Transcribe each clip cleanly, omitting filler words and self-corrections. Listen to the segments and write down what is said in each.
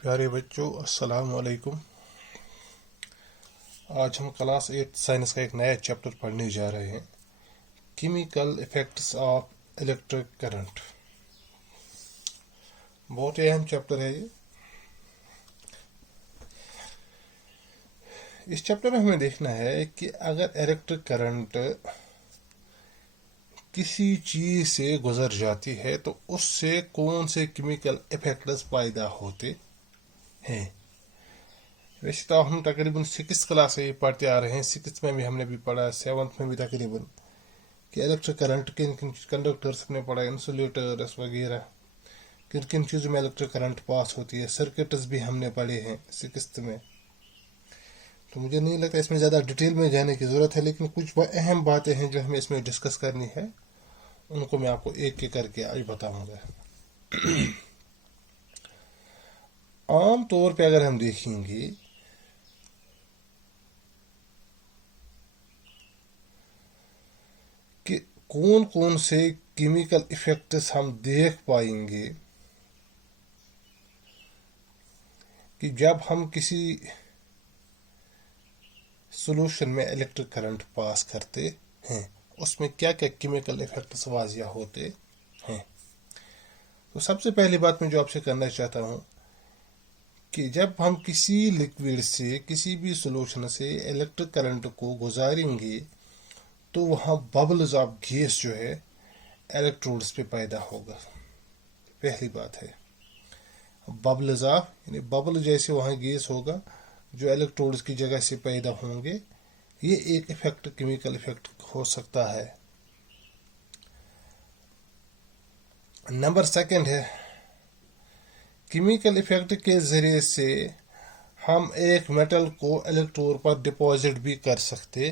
प्यारे बच्चों, अस्सलाम वालेकुम। आज हम क्लास 8 साइंस का एक नया चैप्टर पढ़ने जा रहे हैं, chemical effects of electric current. बहुत ही अहम चैप्टर है ये। इस चैप्टर में हमें देखना है कि अगर इलेक्ट्रिक करंट किसी चीज से गुजर जाती है तो उससे कौन से केमिकल इफेक्ट्स पैदा होते हैं। वैसे तो हम तकरीबन 6 क्लास से पढ़ते आ रहे हैं। 6 में भी हमने भी पढ़ा, 7 में भी तकरीबन, कि इलेक्ट्रिक करंट किन किन कंडक्टर्स हमने पढ़ा, इंसुलेटर्स वगैरह, किन किन चीज़ों में इलेक्ट्रिक करंट पास होती है। सर्किट्स भी हमने पढ़े हैं 6 में। तो मुझे नहीं लगता इसमें ज़्यादा डिटेल में जाने की ज़रूरत है, लेकिन कुछ अहम बातें हैं जो हमें इसमें डिस्कस करनी है, उनको मैं आपको एक एक करके आज बताऊंगा। आम तौर पे अगर हम देखेंगे कि कौन कौन से केमिकल इफेक्ट्स हम देख पाएंगे कि जब हम किसी सॉल्यूशन में इलेक्ट्रिक करंट पास करते हैं, उसमें क्या क्या केमिकल इफेक्ट्स वाजिया होते हैं। तो सबसे पहली बात मैं जो आपसे करना चाहता हूं कि जब हम किसी लिक्विड से, किसी भी सॉल्यूशन से इलेक्ट्रिक करंट को गुजारेंगे तो वहाँ बबल्स ऑफ गैस जो है इलेक्ट्रोड्स पे पैदा होगा। पहली बात है बबल्स ऑफ, यानी बबल जैसे वहाँ गैस होगा जो इलेक्ट्रोड्स की जगह से पैदा होंगे। ये एक इफेक्ट, केमिकल इफेक्ट हो सकता है। नंबर सेकंड है, केमिकल इफेक्ट के जरिए से हम एक मेटल को इलेक्ट्रोड पर डिपॉजिट भी कर सकते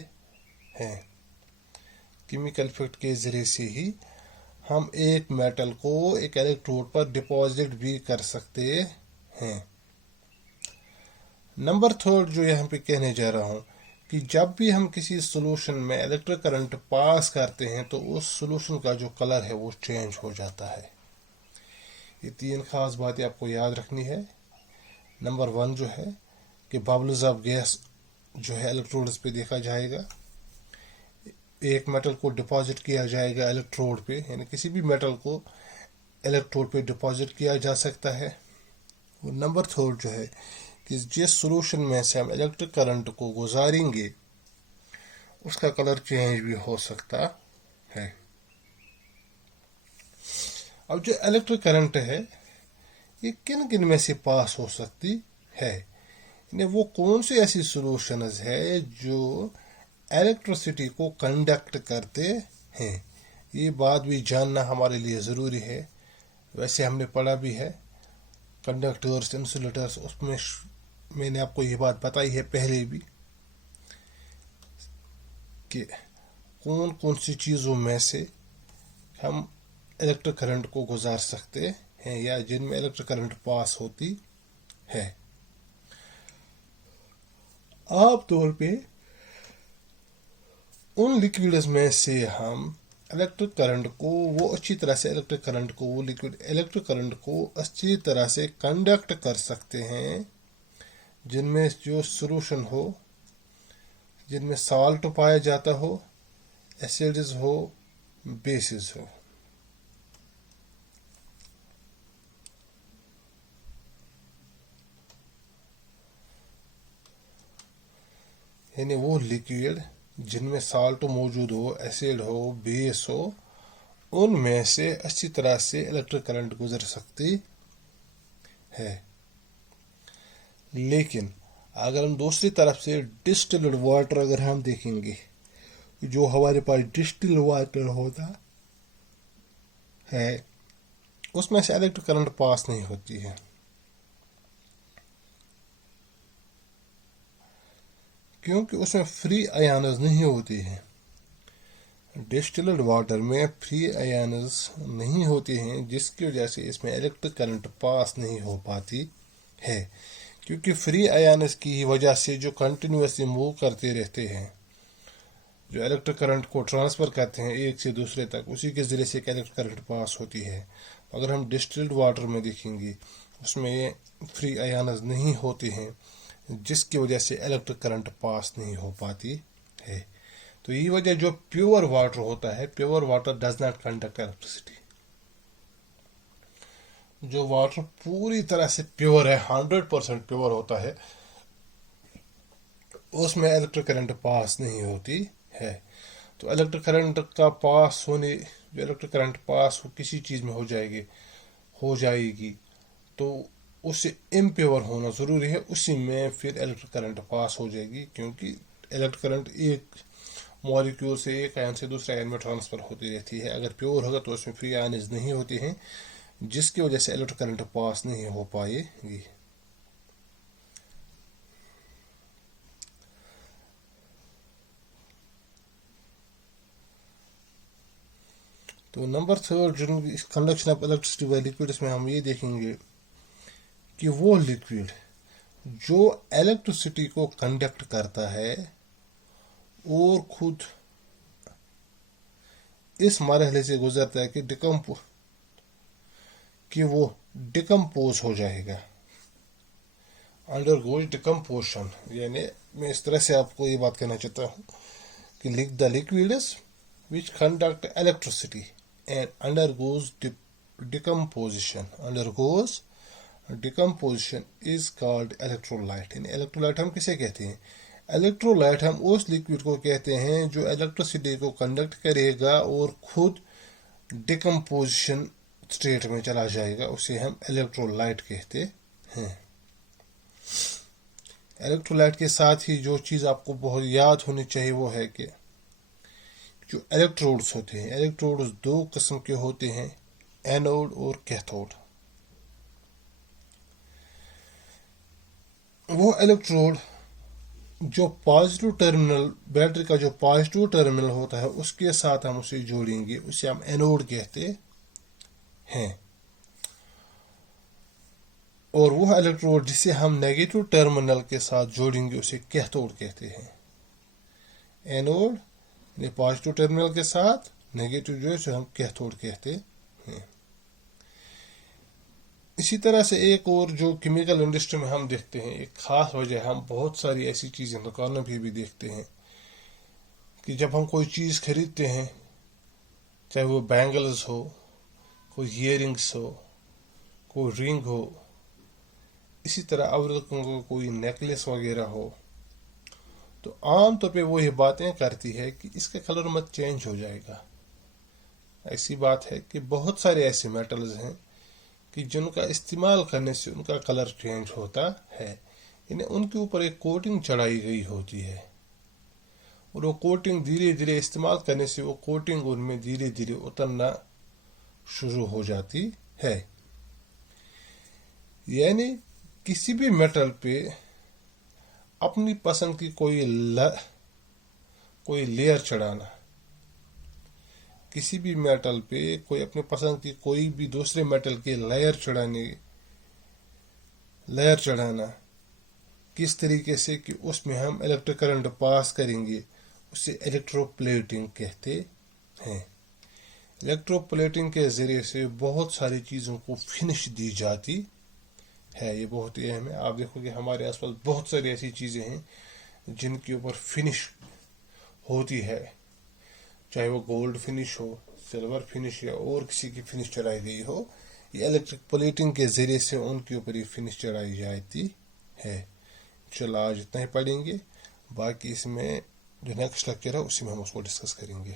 हैं। केमिकल इफेक्ट के जरिए से ही हम एक मेटल को एक इलेक्ट्रोड पर डिपॉजिट भी कर सकते हैं। नंबर थर्ड जो यहाँ पे कहने जा रहा हूँ कि जब भी हम किसी सॉल्यूशन में इलेक्ट्रिक करंट पास करते हैं तो उस सॉल्यूशन का जो कलर है वो चेंज हो जाता है। ये 3 खास बातें आपको याद रखनी है। नंबर 1 जो है कि बबल्स ऑफ गैस जो है इलेक्ट्रोड्स पे देखा जाएगा। एक मेटल को डिपॉजिट किया जाएगा इलेक्ट्रोड पे, यानी किसी भी मेटल को इलेक्ट्रोड पे डिपॉजिट किया जा सकता है। और नंबर 3 जो है कि जिस सॉल्यूशन में से हम इलेक्ट्रिक करंट को गुजारेंगे उसका कलर चेंज भी हो सकता है। अब जो इलेक्ट्रिक करंट है ये किन किन में से पास हो सकती है, वो कौन सी ऐसी सॉल्यूशंस है जो इलेक्ट्रिसिटी को कंडक्ट करते हैं। ये बात भी जानना हमारे लिए ज़रूरी है। वैसे हमने पढ़ा भी है कंडक्टर्स, इंसुलेटर्स, उसमें मैंने आपको ये बात बताई है पहले भी कि कौन कौन सी चीज़ों में से हम इलेक्ट्रिक करंट को गुजार सकते हैं या जिनमें इलेक्ट्रिक करंट पास होती है। आम तौर पे उन लिक्विड्स में से हम इलेक्ट्रिक करंट को वो अच्छी तरह से इलेक्ट्रिक करंट को वो लिक्विड इलेक्ट्रिक करंट को अच्छी तरह से कंडक्ट कर सकते हैं जिनमें जो सॉल्यूशन हो, जिनमें साल्ट पाया जाता हो, एसिड्स हो, बेसिस हो। यानी वो लिक्विड जिनमें साल्ट मौजूद हो, एसिड हो, बेस हो, उनमें से अच्छी तरह से इलेक्ट्रिक करंट गुजर सकती है। लेकिन अगर हम दूसरी तरफ से डिस्टिल्ड वाटर अगर हम देखेंगे, जो हमारे पास डिस्टिल्ड वाटर होता है उसमें से इलेक्ट्रिक करंट पास नहीं होती है, क्योंकि उसमें फ्री आयन्स नहीं होती हैं। डिस्टिल्ड वाटर में फ्री आयन्स नहीं होते हैं, जिसकी वजह से इसमें इलेक्ट्रिक करंट पास नहीं हो पाती है। क्योंकि फ्री आयन्स की वजह से जो कंटिन्यूसली मूव करते रहते हैं, जो इलेक्ट्रिक करंट को ट्रांसफ़र करते हैं एक से दूसरे तक, उसी के ज़रिए से इलेक्ट्रिक करंट पास होती है। अगर हम डिस्टिल्ड वाटर में देखेंगे اس میں فری آیانز نہیں ہوتے ہیں، جس کی وجہ سے الیکٹرک کرنٹ پاس نہیں ہو پاتی ہے. تو یہ وجہ جو پیور واٹر ہوتا ہے، pure water does not conduct electricity. جو واٹر پوری طرح سے پیور ہے، 100% پیور ہوتا ہے، اس میں الیکٹرک کرنٹ پاس نہیں ہوتی ہے. تو الیکٹرک کرنٹ کا پاس ہونے، جو الیکٹرک کرنٹ پاس کسی چیز میں ہو جائے گی تو اسے امپیور ہونا ضروری ہے، اسی میں پھر الیکٹرک کرنٹ پاس ہو جائے گی، کیونکہ الیکٹرک کرنٹ ایک مالیکیول سے، ایک آئن سے دوسرے آئن میں ٹرانسفر ہوتی رہتی ہے. اگر پیور ہوگا تو اس میں فری آئنز نہیں ہوتے ہیں، جس کی وجہ سے الیکٹرک کرنٹ پاس نہیں ہو پائے گی. تو number 3 conduction of electricity by liquids میں ہم یہ دیکھیں گے کہ وہ لکوڈ جو الیکٹریسٹی کو کنڈکٹ کرتا ہے اور خود اس مرحلے سے گزرتا ہے کہ وہ ڈیکمپوز ہو جائے گا، انڈر گوز ڈیکمپوزیشن. یعنی میں اس طرح سے آپ کو یہ بات کہنا چاہتا ہوں کہ دا liquids which conduct electricity and undergoes decomposition is called electrolyte. یعنی electrolyte ہم کسے کہتے ہیں؟ electrolyte ہم اس لکوڈ کو کہتے ہیں جو الیکٹریسٹی کو کنڈکٹ کرے گا اور خود ڈیکمپوزیشن اسٹیٹ میں چلا جائے گا، اسے ہم الیکٹرولائٹ کہتے ہیں. الیکٹرولائٹ کے ساتھ ہی جو چیز آپ کو بہت یاد ہونی چاہیے وہ ہے کہ جو الیکٹروڈز ہوتے ہیں، الیکٹروڈز 2 قسم کے ہوتے ہیں، اینوڈ اور کیتھوڈ. وہ الیکٹروڈ جو پازیٹیو ٹرمینل، بیٹری کا جو پازیٹیو ٹرمینل ہوتا ہے اس کے ساتھ ہم اسے جوڑیں گے، اسے ہم اینوڈ کہتے ہیں. اور وہ الیکٹروڈ جسے ہم نیگیٹو ٹرمینل کے ساتھ جوڑیں گے اسے کیتھوڈ کہتے ہیں. اینوڈ یعنی پازیٹیو ٹرمینل کے ساتھ، نیگیٹو جو ہے ہم کیتھوڈ کہتے ہیں. اسی طرح سے ایک اور جو کیمیکل انڈسٹری میں ہم دیکھتے ہیں، ایک خاص وجہ، ہم بہت ساری ایسی چیزیں دکانوں پہ بھی دیکھتے ہیں کہ جب ہم کوئی چیز خریدتے ہیں، چاہے وہ بینگلز ہو، کوئی ایئر رنگس ہو، کوئی رنگ ہو، اسی طرح عورتوں کو کوئی نیکلس وغیرہ ہو، تو عام طور پہ وہ یہ باتیں کرتی ہے کہ اس کا کلر مت چینج ہو جائے گا. ایسی بات ہے کہ بہت سارے ایسے میٹلز ہیں کہ جن کا استعمال کرنے سے ان کا کلر چینج ہوتا ہے. یعنی ان کے اوپر ایک کوٹنگ چڑھائی گئی ہوتی ہے، اور وہ کوٹنگ دھیرے دھیرے استعمال کرنے سے وہ کوٹنگ ان میں دھیرے دھیرے اترنا شروع ہو جاتی ہے. یعنی کسی بھی میٹل پہ اپنی پسند کی کوئی لیئر چڑھانا، کسی بھی میٹل پہ کوئی اپنے پسند کی کوئی بھی دوسرے میٹل کے لیئر چڑھانا، کس طریقے سے کہ اس میں ہم الیکٹرک کرنٹ پاس کریں گے، اسے الیکٹرو پلیٹنگ کہتے ہیں. الیکٹرو پلیٹنگ کے ذریعے سے بہت ساری چیزوں کو فنش دی جاتی ہے. یہ بہت ہی اہم ہے. آپ دیکھو کہ ہمارے آس پاس بہت ساری ایسی چیزیں ہیں جن کے اوپر فنش ہوتی ہے، چاہے وہ گولڈ فنش ہو، سلور فنش یا اور کسی کی فنش چڑھائی گئی ہو. یہ الیکٹرک پلیٹنگ کے ذریعے سے ان کے اوپر یہ فنش چڑھائی جاتی ہے. چلو آج اتنا ہی پڑھیں گے، باقی اس میں جو نیکسٹ لیکچر ہے اسی میں ہم اس کو ڈسکس کریں گے.